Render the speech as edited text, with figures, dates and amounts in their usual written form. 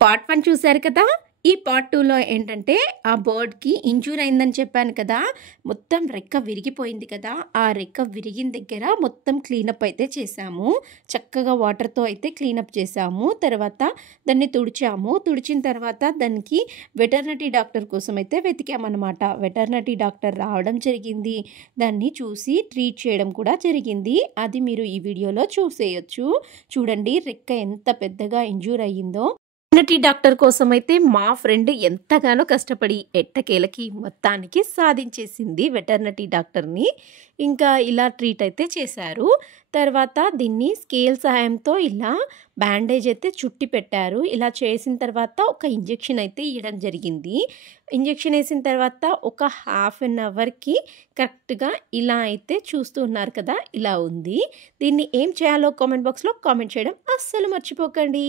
Part 1 చూసారు కదా! ఈ పార్ట్ 2లో ఏంటంటే ఆ బర్డ్‌కి ఇంజ్యూర్ అయిందని చెప్పాను కదా! మొత్తం రెక్క విరిగిపోయింది కదా! ఆ రెక్క విరిగిన దగ్గర మొత్తం క్లీనప్ అయితే చేశాము. చక్కగా వాటర్‌తో అయితే క్లీనప్ చేశాము. తర్వాత దాన్ని తుడిచాము. తుడిచిన తర్వాత దానికి వెటర్నరీ డాక్టర్ కోసం అయితే వెతికామనమాట. వెటర్నరీ డాక్టర్ రావడం జరిగింది. దాన్ని చూసి ట్రీట్ చేయడం కూడా జరిగింది. అది మీరు ఈ వీడియోలో చూసేయొచ్చు. చూడండి రెక్క ఎంత పెద్దగా ఇంజ్యూర్ అయ్యిందో. వెటర్నరీ డాక్టర్ కోసమైతే మా ఫ్రెండ్ ఎంతగానో కష్టపడి ఎట్టకేలకి మొత్తానికి సాధించేసింది వెటర్నరీ డాక్టర్‌ని. ఇంకా ఇలా ట్రీట్ అయితే చేశారు. తర్వాత దీన్ని స్కేల్ సహాయంతో ఇలా బ్యాండేజ్ అయితే చుట్టి పెట్టారు. ఇలా చేసిన తర్వాత ఒక ఇంజెక్షన్ అయితే ఇయ్యడం జరిగింది. ఇంజెక్షన్ ఏసిన తర్వాత ఒక హాఫ్ అన్ అవర్‌కి కరెక్ట్‌గా ఇలా అయితే చూస్తూ ఉన్నారు కదా! ఇలా ఉంది. దీన్ని ఏం చేయాలో కామెంట్ బాక్స్‌లో కామెంట్ చేయడం అస్సలు మర్చిపోకండి.